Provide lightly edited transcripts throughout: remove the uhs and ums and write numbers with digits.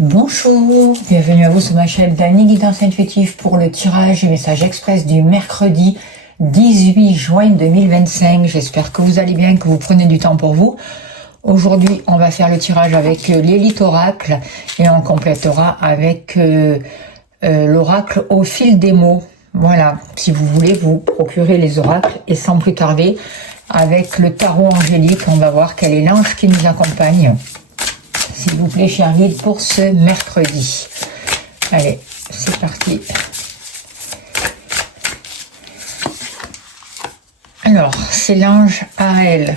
Bonjour, bienvenue à vous sur ma chaîne d'Annie Guidance Intuitive pour le tirage et message express du mercredi 18 juin 2025. J'espère que vous allez bien, que vous prenez du temps pour vous. Aujourd'hui, on va faire le tirage avec l'élite oracle et on complétera avec l'oracle au fil des mots. Voilà, si vous voulez vous procurer les oracles et sans plus tarder, avec le tarot angélique, on va voir quel est l'ange qui nous accompagne. S'il vous plaît, cher guide, pour ce mercredi. Allez, c'est parti. Alors, c'est l'ange Aël.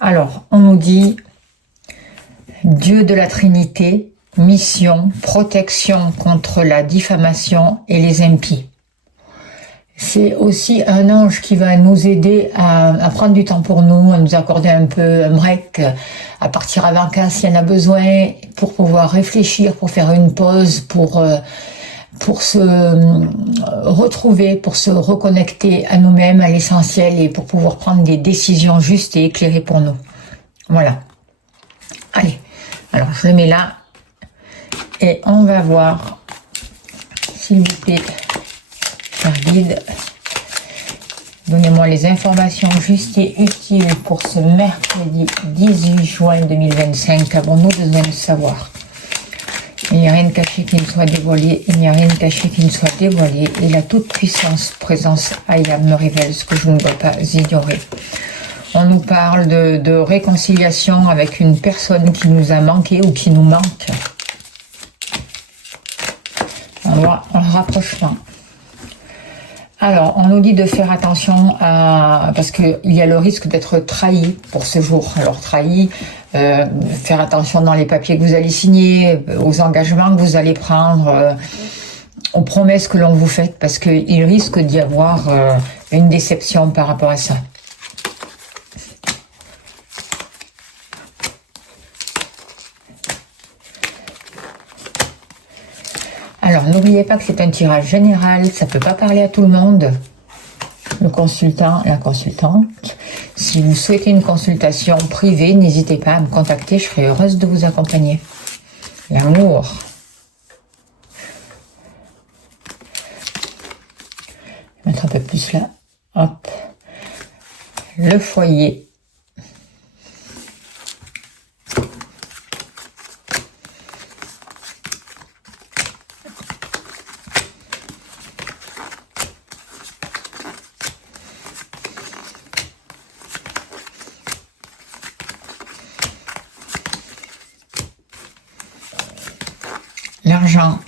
Alors, on nous dit Dieu de la Trinité, mission, protection contre la diffamation et les impies. C'est aussi un ange qui va nous aider à prendre du temps pour nous, à nous accorder un peu un break, à partir à vacances s'il y en a besoin, pour pouvoir réfléchir, pour faire une pause, pour se retrouver, pour se reconnecter à nous-mêmes, à l'essentiel, et pour pouvoir prendre des décisions justes et éclairées pour nous. Voilà. Allez, alors je le mets là, et on va voir, s'il vous plaît, cher guide, donnez-moi les informations justes et utiles pour ce mercredi 18 juin 2025. Qu'avons-nous besoin de savoir? Il n'y a rien de caché qui ne soit dévoilé, il n'y a rien de caché qui ne soit dévoilé, et la toute-puissance présence Ayam me révèle ce que je ne dois pas ignorer. On nous parle de réconciliation avec une personne qui nous a manqué ou qui nous manque. On voit un rapprochement. Alors, on nous dit de faire attention parce qu'il y a le risque d'être trahi pour ce jour. Alors, trahi, faire attention dans les papiers que vous allez signer, aux engagements que vous allez prendre, aux promesses que l'on vous fait, parce qu'il risque d'y avoir une déception par rapport à ça. Alors, n'oubliez pas que c'est un tirage général, ça ne peut pas parler à tout le monde, le consultant et la consultante. Si vous souhaitez une consultation privée, n'hésitez pas à me contacter, je serai heureuse de vous accompagner. L'amour. Je vais mettre un peu plus là. Hop. Le foyer. L'argent.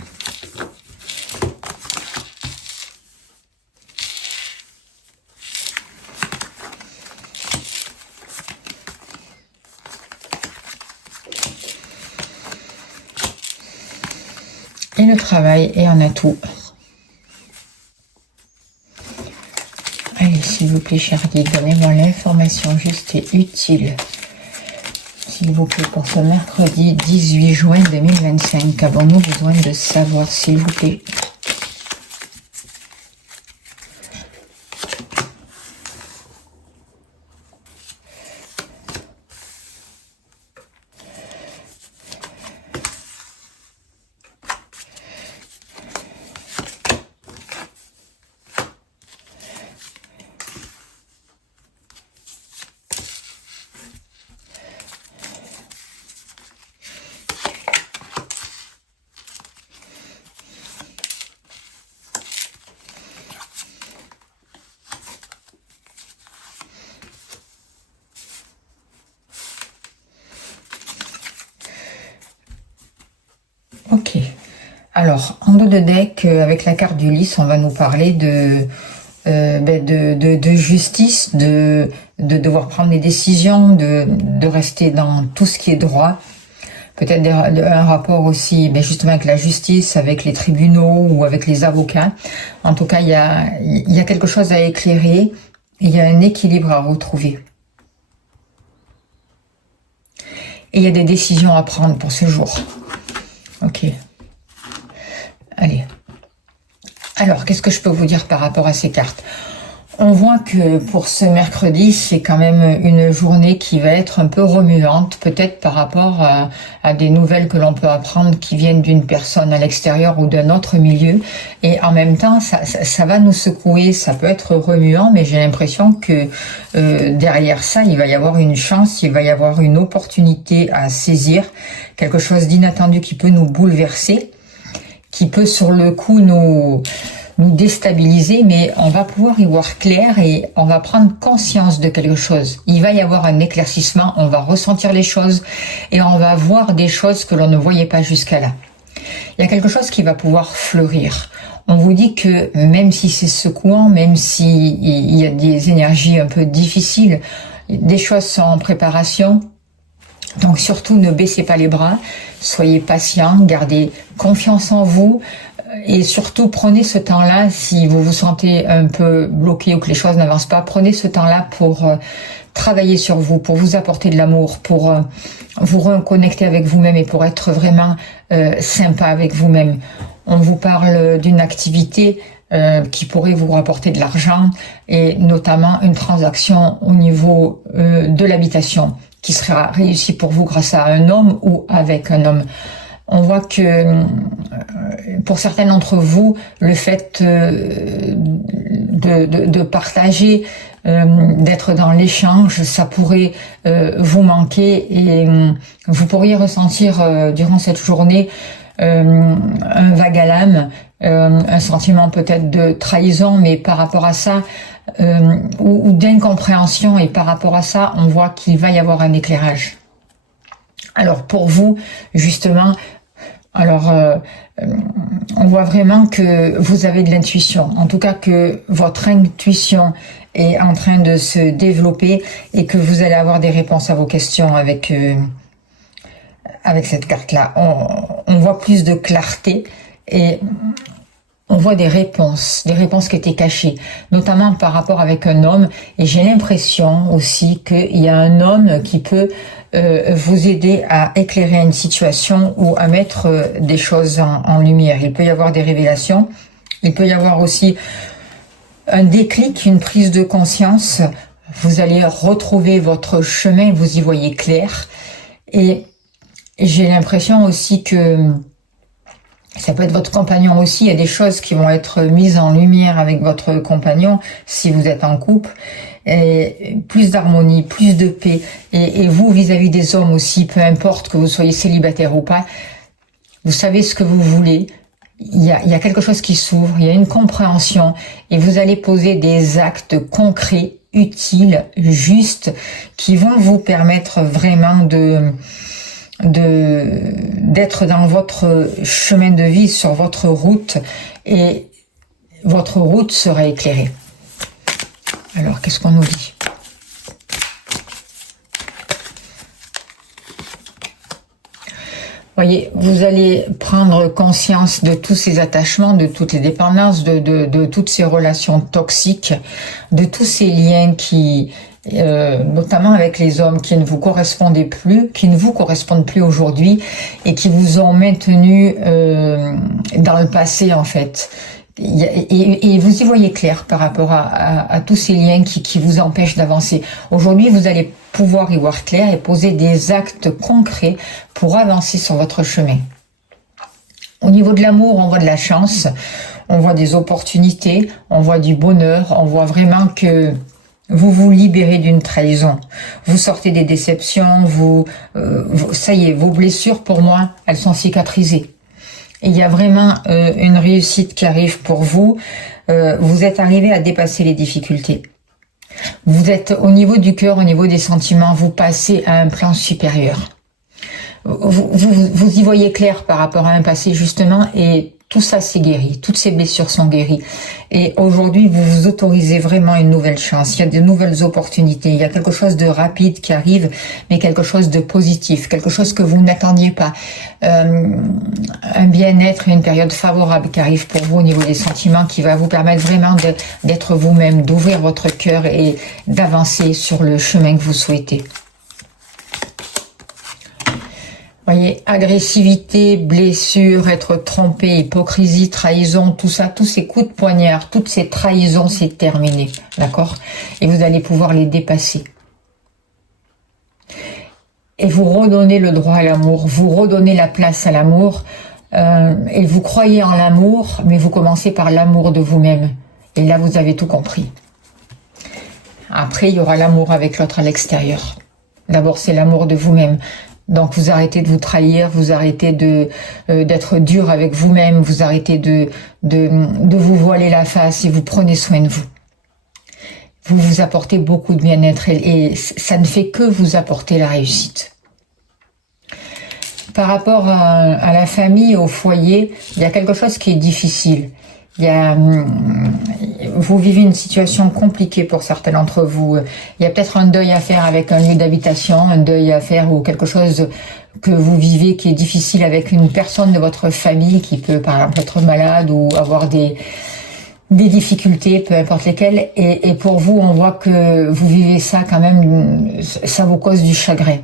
Et le travail, et on a tout. Allez, s'il vous plaît, cher guide, donnez-moi l'information juste et utile. S'il vous plaît, pour ce mercredi 18 juin 2025, qu'avons-nous besoin de savoir, s'il vous plaît? Ok, alors en dos de deck, avec la carte du lys, on va nous parler de justice, de devoir prendre des décisions, de rester dans tout ce qui est droit. Peut-être un rapport aussi justement avec la justice, avec les tribunaux ou avec les avocats. En tout cas, il y a quelque chose à éclairer, il y a un équilibre à retrouver. Et il y a des décisions à prendre pour ce jour. Ok. Allez. Alors, qu'est-ce que je peux vous dire par rapport à ces cartes? On voit que pour ce mercredi, c'est quand même une journée qui va être un peu remuante, peut-être par rapport à des nouvelles que l'on peut apprendre qui viennent d'une personne à l'extérieur ou d'un autre milieu. Et en même temps, ça va nous secouer, ça peut être remuant, mais j'ai l'impression que derrière ça, il va y avoir une chance, il va y avoir une opportunité à saisir, quelque chose d'inattendu qui peut nous bouleverser, qui peut sur le coup nous déstabiliser, mais on va pouvoir y voir clair et on va prendre conscience de quelque chose. Il va y avoir un éclaircissement, on va ressentir les choses et on va voir des choses que l'on ne voyait pas jusqu'à là. Il y a quelque chose qui va pouvoir fleurir. On vous dit que même si c'est secouant, même s'il y a des énergies un peu difficiles, des choses sont en préparation. Donc surtout ne baissez pas les bras, soyez patient, gardez confiance en vous et surtout prenez ce temps-là si vous vous sentez un peu bloqué ou que les choses n'avancent pas, prenez ce temps-là pour travailler sur vous, pour vous apporter de l'amour, pour vous reconnecter avec vous-même et pour être vraiment sympa avec vous-même. On vous parle d'une activité qui pourrait vous rapporter de l'argent et notamment une transaction au niveau de l'habitation qui sera réussie pour vous grâce à un homme ou avec un homme. On voit que pour certains d'entre vous, le fait de partager, d'être dans l'échange, ça pourrait vous manquer et vous pourriez ressentir durant cette journée un vague à l'âme, un sentiment peut-être de trahison, mais par rapport à ça, ou d'incompréhension, et par rapport à ça, on voit qu'il va y avoir un éclairage. Alors pour vous, justement, on voit vraiment que vous avez de l'intuition, en tout cas que votre intuition est en train de se développer et que vous allez avoir des réponses à vos questions avec cette carte-là. On voit plus de clarté et on voit des réponses qui étaient cachées, notamment par rapport avec un homme. Et j'ai l'impression aussi qu'il y a un homme qui peut vous aider à éclairer une situation ou à mettre des choses en lumière. Il peut y avoir des révélations, il peut y avoir aussi un déclic, une prise de conscience. Vous allez retrouver votre chemin, vous y voyez clair. Et j'ai l'impression aussi que ça peut être votre compagnon aussi. Il y a des choses qui vont être mises en lumière avec votre compagnon si vous êtes en couple. Et plus d'harmonie, plus de paix. Et vous, vis-à-vis des hommes aussi, peu importe que vous soyez célibataire ou pas, vous savez ce que vous voulez. Il y a quelque chose qui s'ouvre, il y a une compréhension. Et vous allez poser des actes concrets, utiles, justes, qui vont vous permettre vraiment d'être dans votre chemin de vie, sur votre route, et votre route sera éclairée. Alors, qu'est-ce qu'on nous dit? Voyez, vous allez prendre conscience de tous ces attachements, de toutes les dépendances, de toutes ces relations toxiques, de tous ces liens qui, notamment avec les hommes qui ne vous correspondaient plus, qui ne vous correspondent plus aujourd'hui et qui vous ont maintenu dans le passé en fait. Et vous y voyez clair par rapport à tous ces liens qui vous empêchent d'avancer. Aujourd'hui, vous allez pouvoir y voir clair et poser des actes concrets pour avancer sur votre chemin. Au niveau de l'amour, on voit de la chance, on voit des opportunités, on voit du bonheur, on voit vraiment que vous vous libérez d'une trahison. Vous sortez des déceptions, ça y est, vos blessures, pour moi, elles sont cicatrisées. Et il y a vraiment une réussite qui arrive pour vous. Vous êtes arrivé à dépasser les difficultés. Vous êtes au niveau du cœur, au niveau des sentiments, vous passez à un plan supérieur. Vous y voyez clair par rapport à un passé justement, et tout ça c'est guéri, toutes ces blessures sont guéries. Et aujourd'hui, vous vous autorisez vraiment une nouvelle chance, il y a de nouvelles opportunités, il y a quelque chose de rapide qui arrive, mais quelque chose de positif, quelque chose que vous n'attendiez pas. Un bien-être et une période favorable qui arrive pour vous au niveau des sentiments, qui va vous permettre vraiment d'être vous-même, d'ouvrir votre cœur et d'avancer sur le chemin que vous souhaitez. Voyez, Mais agressivité, blessure, être trompé, hypocrisie, trahison, tout ça, tous ces coups de poignard, toutes ces trahisons, c'est terminé, d'accord? Et vous allez pouvoir les dépasser. Et vous redonnez le droit à l'amour, vous redonnez la place à l'amour, et vous croyez en l'amour, mais vous commencez par l'amour de vous-même. Et là, vous avez tout compris. Après, il y aura l'amour avec l'autre à l'extérieur. D'abord, c'est l'amour de vous-même. Donc, vous arrêtez de vous trahir, vous arrêtez d'être dur avec vous-même, vous arrêtez de vous voiler la face et vous prenez soin de vous. Vous vous apportez beaucoup de bien-être et ça ne fait que vous apporter la réussite. Par rapport à la famille, au foyer, il y a quelque chose qui est difficile. Vous vivez une situation compliquée pour certains d'entre vous. Il y a peut-être un deuil à faire avec un lieu d'habitation, un deuil à faire ou quelque chose que vous vivez qui est difficile avec une personne de votre famille qui peut par exemple être malade ou avoir des difficultés, peu importe lesquelles. Et pour vous, on voit que vous vivez ça quand même, ça vous cause du chagrin.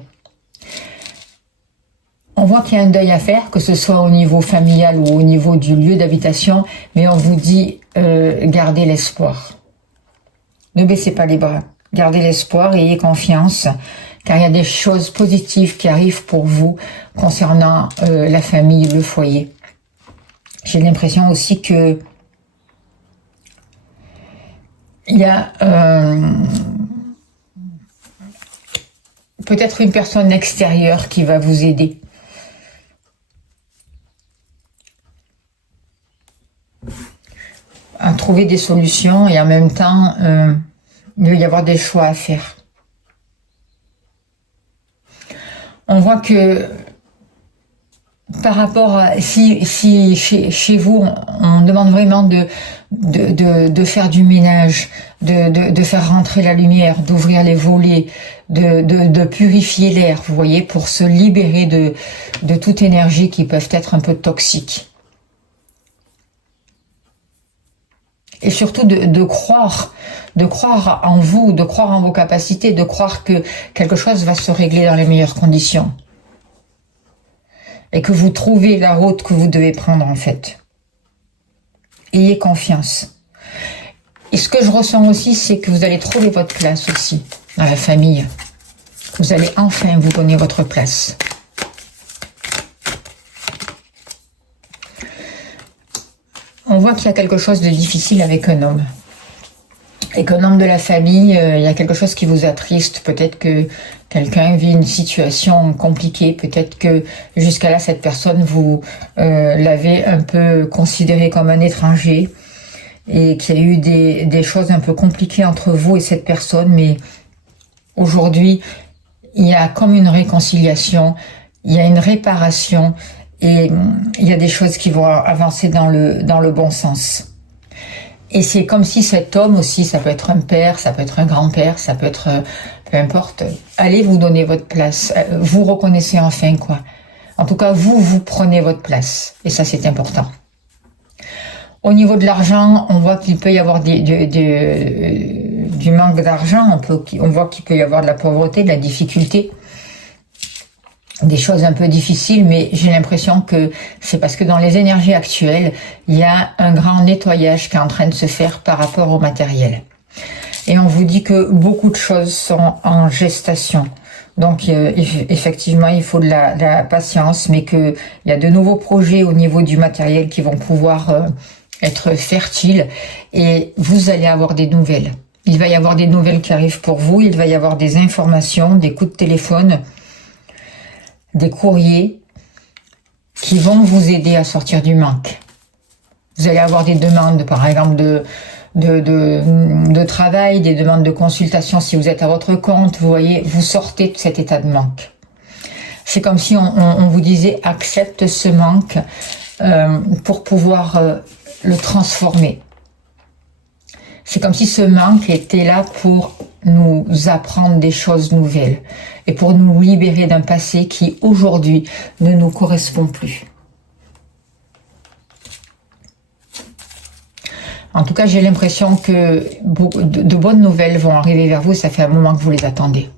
On voit qu'il y a un deuil à faire, que ce soit au niveau familial ou au niveau du lieu d'habitation, mais on vous dit gardez l'espoir. Ne baissez pas les bras, gardez l'espoir et ayez confiance, car il y a des choses positives qui arrivent pour vous concernant la famille, le foyer. J'ai l'impression aussi que il y a peut-être une personne extérieure qui va vous aider. À trouver des solutions et en même temps, il va y avoir des choix à faire. On voit que par rapport à si chez vous on demande vraiment de faire du ménage, de faire rentrer la lumière, d'ouvrir les volets, de purifier l'air, vous voyez, pour se libérer de toute énergie qui peuvent être un peu toxiques. Et surtout de croire en vous, de croire en vos capacités, de croire que quelque chose va se régler dans les meilleures conditions. Et que vous trouvez la route que vous devez prendre en fait. Ayez confiance. Et ce que je ressens aussi, c'est que vous allez trouver votre place aussi dans la famille. Vous allez enfin vous donner votre place. On voit qu'il y a quelque chose de difficile avec un homme. Et qu'un homme de la famille, il y a quelque chose qui vous attriste. Peut-être que quelqu'un vit une situation compliquée. Peut-être que jusqu'à là, cette personne, vous l'avez un peu considéré comme un étranger. Et qu'il y a eu des choses un peu compliquées entre vous et cette personne. Mais aujourd'hui, il y a comme une réconciliation. Il y a une réparation. Et il y a des choses qui vont avancer dans le bon sens. Et c'est comme si cet homme aussi, ça peut être un père, ça peut être un grand-père, ça peut être, peu importe, allez vous donner votre place. Vous reconnaissez enfin quoi. En tout cas, vous prenez votre place. Et ça, c'est important. Au niveau de l'argent, on voit qu'il peut y avoir du manque d'argent. On voit qu'il peut y avoir de la pauvreté, de la difficulté. Des choses un peu difficiles, mais j'ai l'impression que c'est parce que dans les énergies actuelles, il y a un grand nettoyage qui est en train de se faire par rapport au matériel. Et on vous dit que beaucoup de choses sont en gestation. Donc effectivement, il faut de la patience, mais qu'il y a de nouveaux projets au niveau du matériel qui vont pouvoir être fertiles et vous allez avoir des nouvelles. Il va y avoir des nouvelles qui arrivent pour vous, il va y avoir des informations, des coups de téléphone, des courriers qui vont vous aider à sortir du manque. Vous allez avoir des demandes, par exemple, de travail, des demandes de consultation si vous êtes à votre compte. Vous voyez, vous sortez de cet état de manque. C'est comme si on vous disait accepte ce manque pour pouvoir le transformer. C'est comme si ce manque était là pour nous apprendre des choses nouvelles et pour nous libérer d'un passé qui aujourd'hui ne nous correspond plus. En tout cas, j'ai l'impression que de bonnes nouvelles vont arriver vers vous. Ça fait un moment que vous les attendez.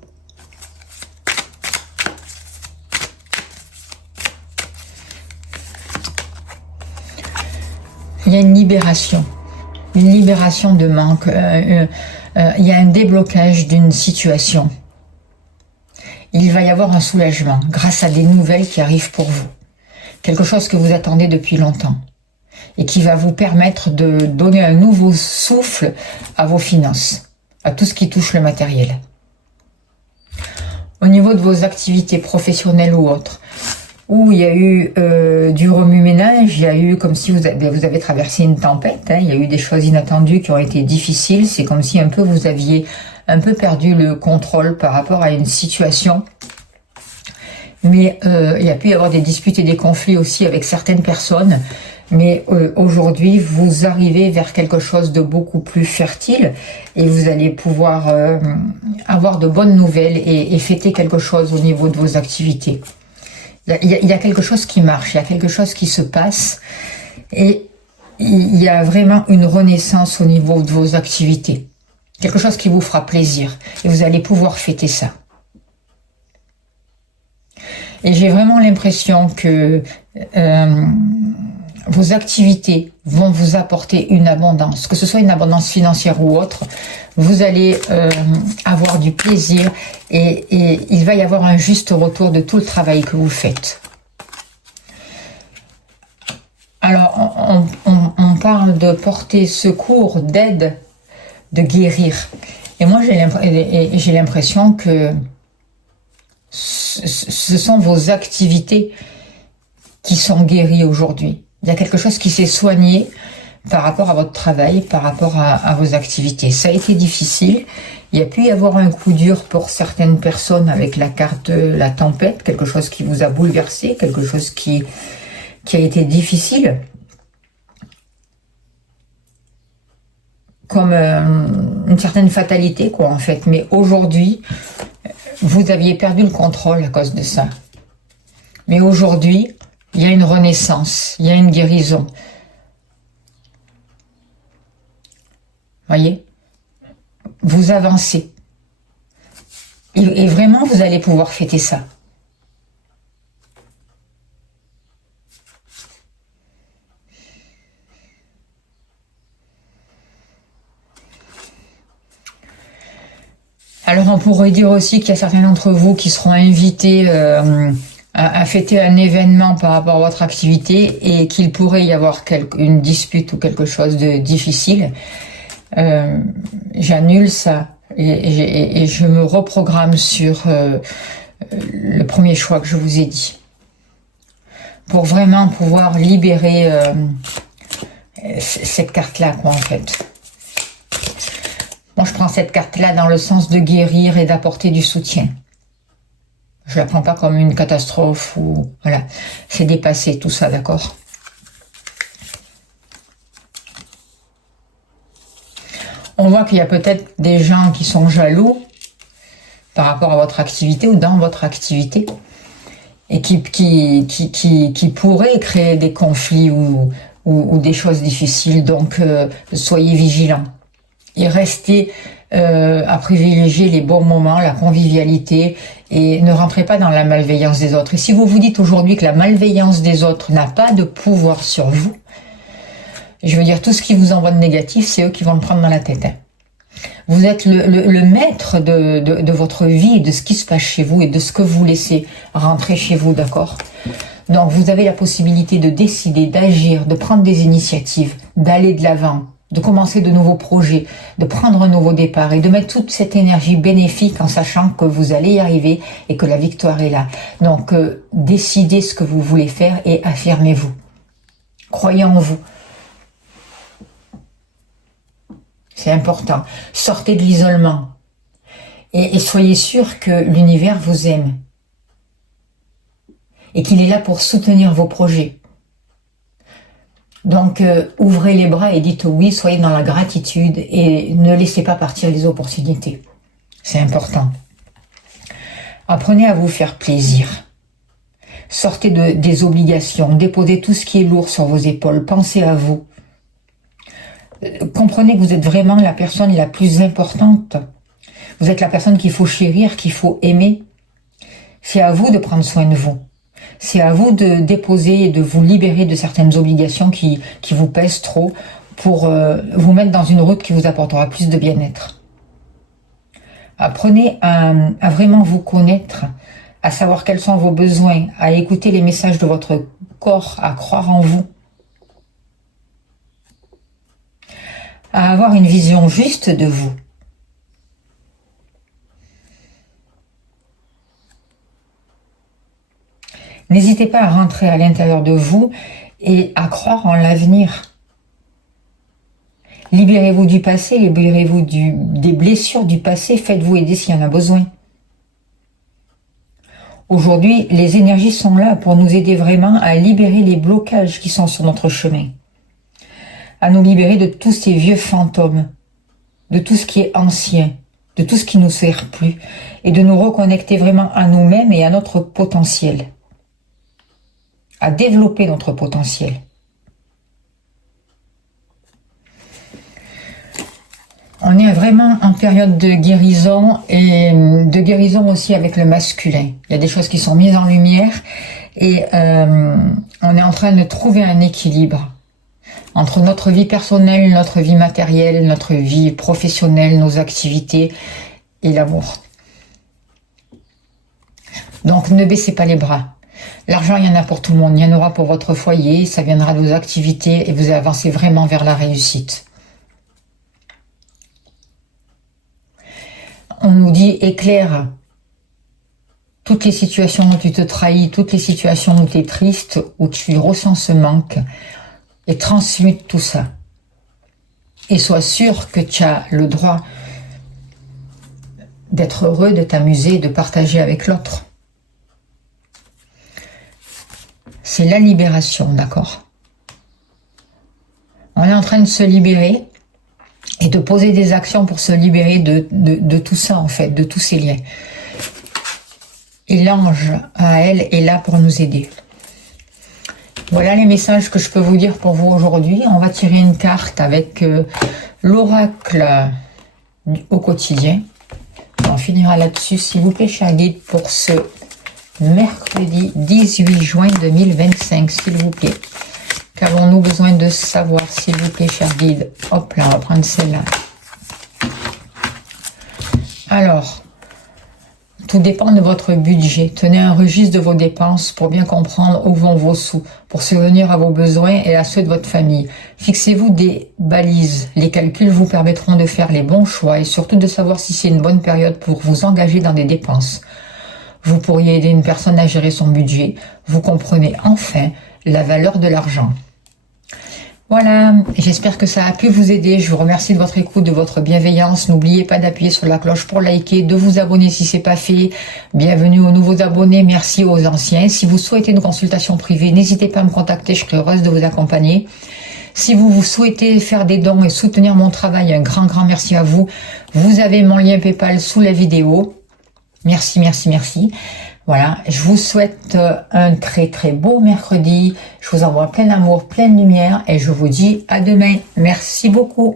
il y a une libération de manque, il y a un déblocage d'une situation. Il va y avoir un soulagement grâce à des nouvelles qui arrivent pour vous. Quelque chose que vous attendez depuis longtemps et qui va vous permettre de donner un nouveau souffle à vos finances, à tout ce qui touche le matériel. Au niveau de vos activités professionnelles ou autres, où il y a eu du remue-ménage, il y a eu comme si vous avez traversé une tempête, hein, il y a eu des choses inattendues qui ont été difficiles, c'est comme si un peu vous aviez un peu perdu le contrôle par rapport à une situation. Mais il y a pu y avoir des disputes et des conflits aussi avec certaines personnes. Mais aujourd'hui, vous arrivez vers quelque chose de beaucoup plus fertile et vous allez pouvoir avoir de bonnes nouvelles et fêter quelque chose au niveau de vos activités. Il y a quelque chose qui marche, il y a quelque chose qui se passe et il y a vraiment une renaissance au niveau de vos activités. Quelque chose qui vous fera plaisir et vous allez pouvoir fêter ça. Et j'ai vraiment l'impression que vos activités vont vous apporter une abondance, que ce soit une abondance financière ou autre, vous allez avoir du plaisir et il va y avoir un juste retour de tout le travail que vous faites. Alors, on parle de porter secours, d'aide, de guérir. Et moi, j'ai l'impression que ce sont vos activités qui sont guéries aujourd'hui. Il y a quelque chose qui s'est soigné par rapport à votre travail, par rapport à vos activités. Ça a été difficile. Il y a pu y avoir un coup dur pour certaines personnes avec la carte la tempête, quelque chose qui vous a bouleversé, quelque chose qui a été difficile. Comme une certaine fatalité, quoi, en fait. Mais aujourd'hui, vous aviez perdu le contrôle à cause de ça. Mais aujourd'hui, il y a une renaissance, il y a une guérison. Voyez, vous avancez. Et vraiment, vous allez pouvoir fêter ça. Alors, on pourrait dire aussi qu'il y a certains d'entre vous qui seront invités à fêter un événement par rapport à votre activité et qu'il pourrait y avoir une dispute ou quelque chose de difficile. J'annule ça et je me reprogramme sur le premier choix que je vous ai dit. Pour vraiment pouvoir libérer cette carte-là, quoi, en fait. Moi, je prends cette carte-là dans le sens de guérir et d'apporter du soutien. Je la prends pas comme une catastrophe ou voilà, c'est dépassé tout ça, d'accord? On voit qu'il y a peut-être des gens qui sont jaloux par rapport à votre activité ou dans votre activité et qui pourraient créer des conflits ou des choses difficiles. Donc, soyez vigilants et restez à privilégier les bons moments, la convivialité et ne rentrez pas dans la malveillance des autres. Et si vous vous dites aujourd'hui que la malveillance des autres n'a pas de pouvoir sur vous, je veux dire, tout ce qui vous envoie de négatif, c'est eux qui vont le prendre dans la tête. Hein. Vous êtes le maître de votre vie, de ce qui se passe chez vous et de ce que vous laissez rentrer chez vous, d'accord? Donc vous avez la possibilité de décider, d'agir, de prendre des initiatives, d'aller de l'avant, de commencer de nouveaux projets, de prendre un nouveau départ et de mettre toute cette énergie bénéfique en sachant que vous allez y arriver et que la victoire est là. Donc décidez ce que vous voulez faire et affirmez-vous. Croyez en vous. C'est important. Sortez de l'isolement et soyez sûr que l'univers vous aime et qu'il est là pour soutenir vos projets. Donc, ouvrez les bras et dites oui, soyez dans la gratitude et ne laissez pas partir les opportunités. C'est important. Apprenez à vous faire plaisir. Sortez des obligations, déposez tout ce qui est lourd sur vos épaules, pensez à vous. Comprenez que vous êtes vraiment la personne la plus importante. Vous êtes la personne qu'il faut chérir, qu'il faut aimer. C'est à vous de prendre soin de vous. C'est à vous de déposer et de vous libérer de certaines obligations qui vous pèsent trop pour vous mettre dans une route qui vous apportera plus de bien-être. Apprenez à vraiment vous connaître, à savoir quels sont vos besoins, à écouter les messages de votre corps, à croire en vous, à avoir une vision juste de vous. N'hésitez pas à rentrer à l'intérieur de vous et à croire en l'avenir. Libérez-vous du passé, libérez-vous des blessures du passé, faites-vous aider s'il y en a besoin. Aujourd'hui, les énergies sont là pour nous aider vraiment à libérer les blocages qui sont sur notre chemin. À nous libérer de tous ces vieux fantômes, de tout ce qui est ancien, de tout ce qui ne nous sert plus, et de nous reconnecter vraiment à nous-mêmes et à notre potentiel. À développer notre potentiel. On est vraiment en période de guérison et de guérison aussi avec le masculin. Il y a des choses qui sont mises en lumière et on est en train de trouver un équilibre entre notre vie personnelle, notre vie matérielle, notre vie professionnelle, nos activités et l'amour. Donc ne baissez pas les bras. L'argent, il y en a pour tout le monde. Il y en aura pour votre foyer, ça viendra de vos activités et vous avancez vraiment vers la réussite. On nous dit éclaire toutes les situations où tu te trahis, toutes les situations où tu es triste, où tu ressens ce manque et transmute tout ça. Et sois sûr que tu as le droit d'être heureux, de t'amuser, de partager avec l'autre. C'est la libération, d'accord? On est en train de se libérer et de poser des actions pour se libérer de tout ça, en fait, de tous ces liens. Et l'ange à elle est là pour nous aider. Voilà les messages que je peux vous dire pour vous aujourd'hui. On va tirer une carte avec l'oracle au quotidien. On finira là-dessus, s'il vous plaît, cher guide, pour ce mercredi 18 juin 2025, s'il vous plaît. Qu'avons-nous besoin de savoir, s'il vous plaît, cher guide? Hop là, on va prendre celle-là. Alors, tout dépend de votre budget. Tenez un registre de vos dépenses pour bien comprendre où vont vos sous, pour subvenir à vos besoins et à ceux de votre famille. Fixez-vous des balises. Les calculs vous permettront de faire les bons choix et surtout de savoir si c'est une bonne période pour vous engager dans des dépenses. Vous pourriez aider une personne à gérer son budget. Vous comprenez enfin la valeur de l'argent. Voilà, j'espère que ça a pu vous aider. Je vous remercie de votre écoute, de votre bienveillance. N'oubliez pas d'appuyer sur la cloche pour liker, de vous abonner si ce n'est pas fait. Bienvenue aux nouveaux abonnés, merci aux anciens. Si vous souhaitez une consultation privée, n'hésitez pas à me contacter, je serai heureuse de vous accompagner. Si vous souhaitez faire des dons et soutenir mon travail, un grand merci à vous. Vous avez mon lien PayPal sous la vidéo. Merci, merci, merci. Voilà, je vous souhaite un très beau mercredi. Je vous envoie plein d'amour, plein de lumière et je vous dis à demain. Merci beaucoup.